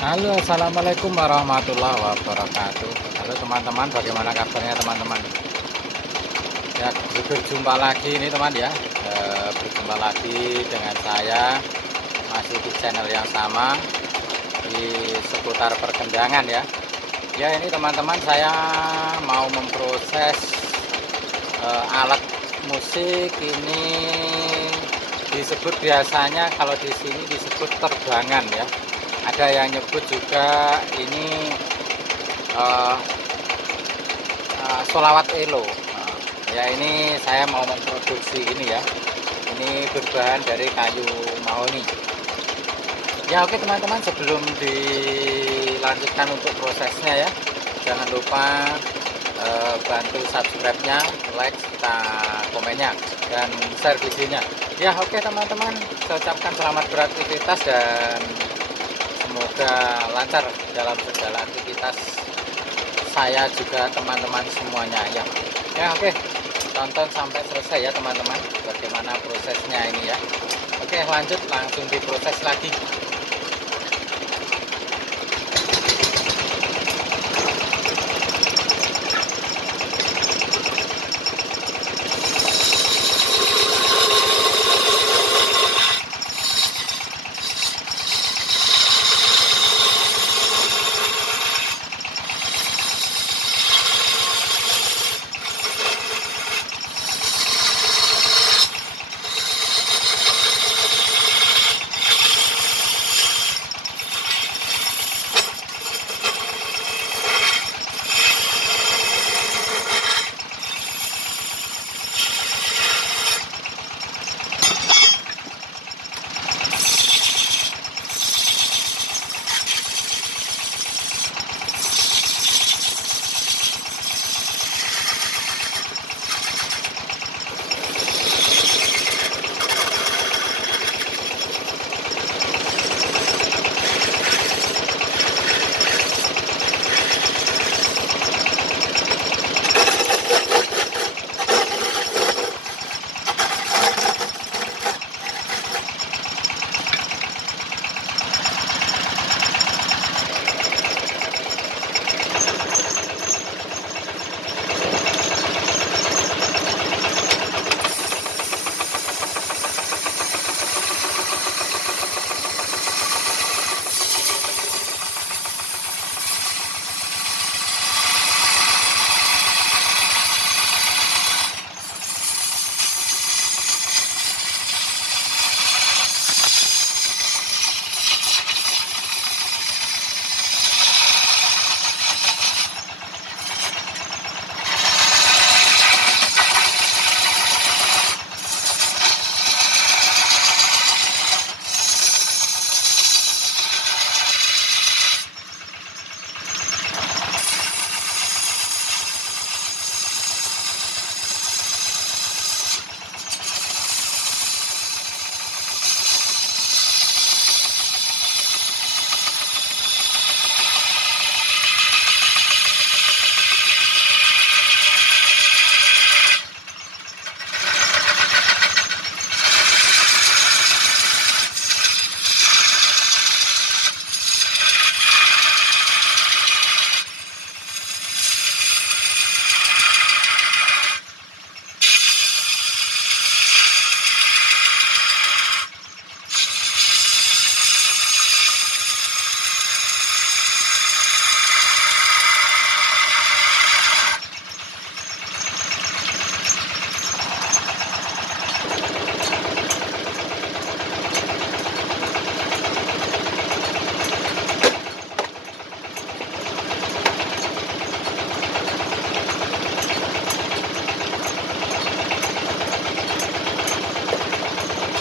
Halo, assalamualaikum warahmatullahi wabarakatuh. Halo teman-teman, bagaimana kabarnya teman-teman? Ya, berjumpa lagi ini teman ya. Berjumpa lagi dengan saya masih di channel yang sama di seputar perkendangan ya. Ya ini teman-teman, saya mau memproses alat musik ini disebut biasanya kalau di sini disebut terbangan ya. Ada yang nyebut juga ini uh, sholawat ello. Ya ini saya mau memproduksi ini ya. Ini berbahan dari kayu mahoni. Ya oke teman-teman, sebelum dilanjutkan untuk prosesnya ya, jangan lupa bantu subscribe-nya, like, serta komennya, dan share videonya. Ya oke teman-teman, saya ucapkan selamat beraktivitas dan semoga lancar dalam segala aktivitas saya juga teman-teman semuanya ya. Ya oke, tonton sampai selesai ya teman-teman, bagaimana prosesnya ini ya. Oke lanjut, langsung diproses lagi.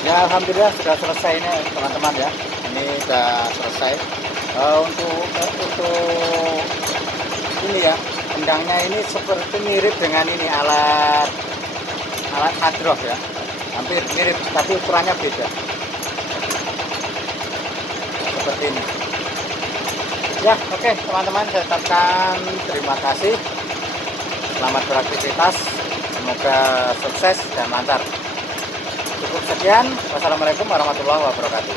Ya alhamdulillah sudah selesai ini teman-teman ya. Ini sudah selesai. Untuk ini ya, kendangnya ini seperti mirip dengan ini alat hadroh ya. Hampir mirip tapi ukurannya beda. Seperti ini. Ya oke teman-teman, saya ucapkan terima kasih. Selamat beraktivitas. Semoga sukses dan lancar. Cukup sekian. Wassalamualaikum warahmatullahi wabarakatuh.